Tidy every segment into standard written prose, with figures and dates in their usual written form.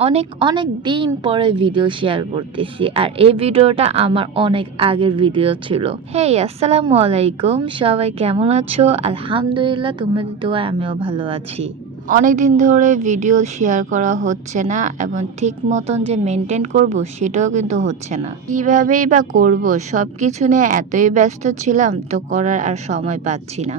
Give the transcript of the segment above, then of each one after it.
অনেক অনেক দিন পরে ভিডিও শেয়ার করতেছি আর এই ভিডিওটা আমার অনেক আগের ভিডিও ছিল। হেই, আসসালামু আলাইকুম, সবাই কেমন আছো? আলহামদুলিল্লাহ, তোমাদের দোয়ায় আমিও ভালো আছি। অনেকদিন ধরে ভিডিও শেয়ার করা হচ্ছে না এবং ঠিক মতন যে মেনটেন করব সেটাও কিন্তু হচ্ছে না। কিভাবেই বা করব, সবকিছু নিয়ে এতই ব্যস্ত ছিলাম তো করার আর সময় পাচ্ছি না।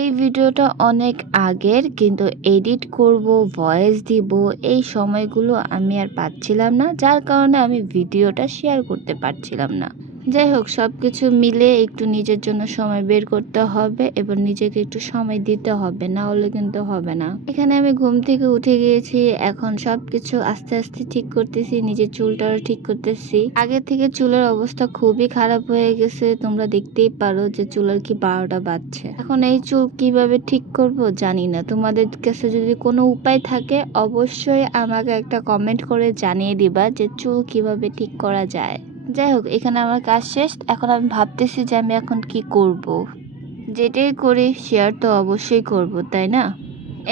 এই ভিডিওটা অনেক আগের, কিন্তু এডিট করব, ভয়েস দিব, এই সময়গুলো আমি আর পাচ্ছিলাম না, যার কারণে আমি ভিডিওটা শেয়ার করতে পারছিলাম না। যাই হোক, সবকিছু মিলে একটু নিজের জন্য সময় বের করতে হবে এবং নিজেকে একটু সময় দিতে হবে, না হলে কিন্তু হবে না। এখানে আমি ঘুম থেকে উঠে গিয়েছি, এখন সবকিছু আস্তে আস্তে ঠিক করতেছি, নিজের চুলটাও ঠিক করতেছি। আগে থেকে চুলের অবস্থা খুবই খারাপ হয়ে গেছে, তোমরা দেখতেই পারো যে চুলের কি 12টা বাজছে। এখন এই চুল কিভাবে ঠিক করব জানি না। তোমাদের কাছে যদি কোনো উপায় থাকে অবশ্যই আমাকে একটা কমেন্ট করে জানিয়ে দিবা যে চুল কিভাবে ঠিক করা যায়। যাই হোক, এখানে আমার কাজ শেষ। এখন আমি ভাবতেছি যে আমি এখন কি করব। যেটাই করি শেয়ার তো অবশ্যই করব, তাই না?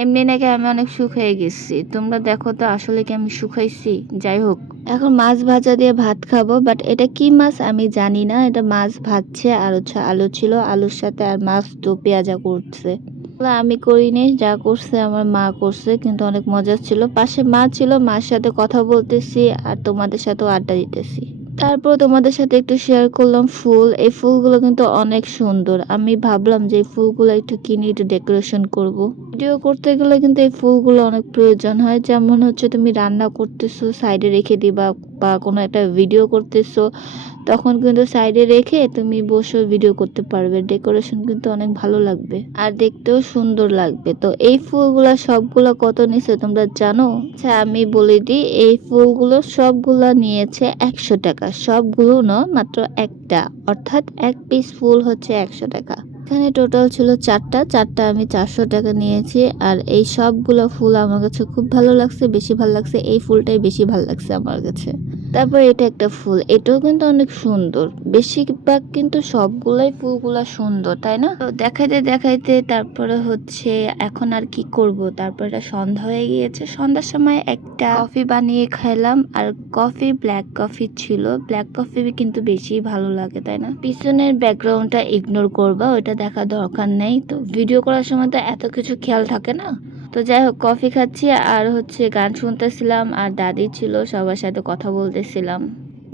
এমনি নাকি আমি অনেক শুকিয়ে গেছি, তোমরা দেখো তো আসলে কি আমি শুকাইছি। যাই হোক, এখন মাছ ভাজা দিয়ে ভাত খাবো, বাট এটা কি মাছ আমি জানি না। এটা মাছ ভাজছে আর হচ্ছে আলু ছিল, আলুর সাথে আর মাছ তো পেঁয়াজা করছে। এগুলো আমি করিনি, যা করছে আমার মা করছে, কিন্তু অনেক মজা ছিল। পাশে মা ছিল, মার সাথে কথা বলতেছি আর তোমাদের সাথেও আড্ডা দিতেছি। তারপর তোমাদের সাথে একটু শেয়ার করলাম ফুল। এই ফুলগুলো কিন্তু অনেক সুন্দর, আমি ভাবলাম যে এই ফুলগুলো একটু কিনে একটু ডেকোরেশন করব। ভিডিও করতে গেলে কিন্তু এই ফুলগুলো অনেক প্রয়োজন হয়, যেমন হচ্ছে তুমি রান্না করতেছো সাইডে রেখে দিবা, বা কোনো একটা ভিডিও করতেছো তখন কিন্তু সাইডে রেখে তুমি বসে ভিডিও করতে পারবে। ডেকোরেশন কিন্তু অনেক ভালো লাগবে আর দেখতেও সুন্দর লাগবে। তো এই ফুলগুলা সবগুলা কত নিছে তোমরা জানো? আচ্ছা, আমি বলে দিই, এই ফুলগুলো সবগুলা নিয়েছে 100 টাকা। সবগুলো না, মাত্র একটা, অর্থাৎ এক পিস ফুল হচ্ছে 100 টাকা। এখানে টোটাল ছিল চারটা চারটা, আমি 400 টাকা নিয়েছি। আর এই সবগুলো ফুল আমার কাছে খুব ভালো লাগছে, বেশি ভালো লাগছে এই ফুলটাই বেশি ভালো লাগছে আমার কাছে। তারপর এটা একটা ফুল, এটাও কিন্তু অনেক সুন্দর। বেশিরভাগ কিন্তু সবগুলাই ফুলগুলা সুন্দর, তাই না? তো দেখাইতে দেখাইতে তারপরে হচ্ছে এখন আর কি করব, তারপরে সন্ধ্যা হয়ে গিয়েছে। সন্ধ্যার সময় একটা কফি বানিয়ে খেলাম, আর কফি ব্ল্যাক কফি ছিল। ব্ল্যাক কফি কিন্তু বেশি ভালো লাগে, তাই না? পিছনের ব্যাকগ্রাউন্ডটা ইগনোর করবা, ওইটা দেখা দরকার নেই। তো ভিডিও করার সময় তো এত কিছু খেয়াল থাকে না। তো যাই হোক, কফি খাচ্ছি আর হচ্ছে গান শুনতেছিলাম, আর দাদি ছিল, সবার সাথে কথা বলতেছিলাম।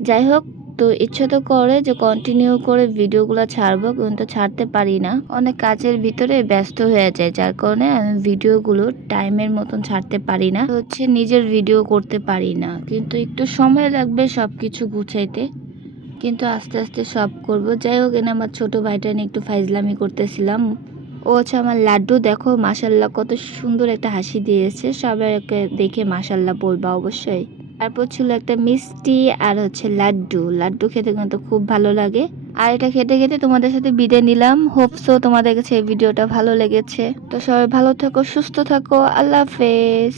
যাই হোক, তো ইচ্ছা তো করে যে কন্টিনিউ করে ভিডিওগুলো ছাড়বো, কিন্তু ছাড়তে পারি না, অনেক কাজের ভিতরে ব্যস্ত হয়ে যায়, যার কারণে আমি ভিডিওগুলো টাইমের মতন ছাড়তে পারি না। হচ্ছে নিজের ভিডিও করতে পারি না, কিন্তু একটু সময় লাগবে সবকিছু গুছাইতে, কিন্তু আস্তে আস্তে সব করব। যাই হোক, এনে আমার ছোট ভাইটা নিয়ে একটু ফাইজলামি করতেছিলাম। ও হচ্ছে আমার লাড্ডু, দেখো মাশাল্লাহ কত সুন্দর একটা হাসি দিয়েছে, সবাইকে দেখে মাশাল্লাহ বলবা অবশ্যই। তারপর ছিল একটা মিষ্টি আর হচ্ছে লাড্ডু। লাড্ডু খেতে কিন্তু খুব ভালো লাগে। আর এটা খেতে খেতে তোমাদের সাথে বিদায় নিলাম। হোপসো তোমাদের কাছে এই ভিডিওটা ভালো লেগেছে। তো সবাই ভালো থাকো, সুস্থ থাকো, আল্লাহ হাফেজ।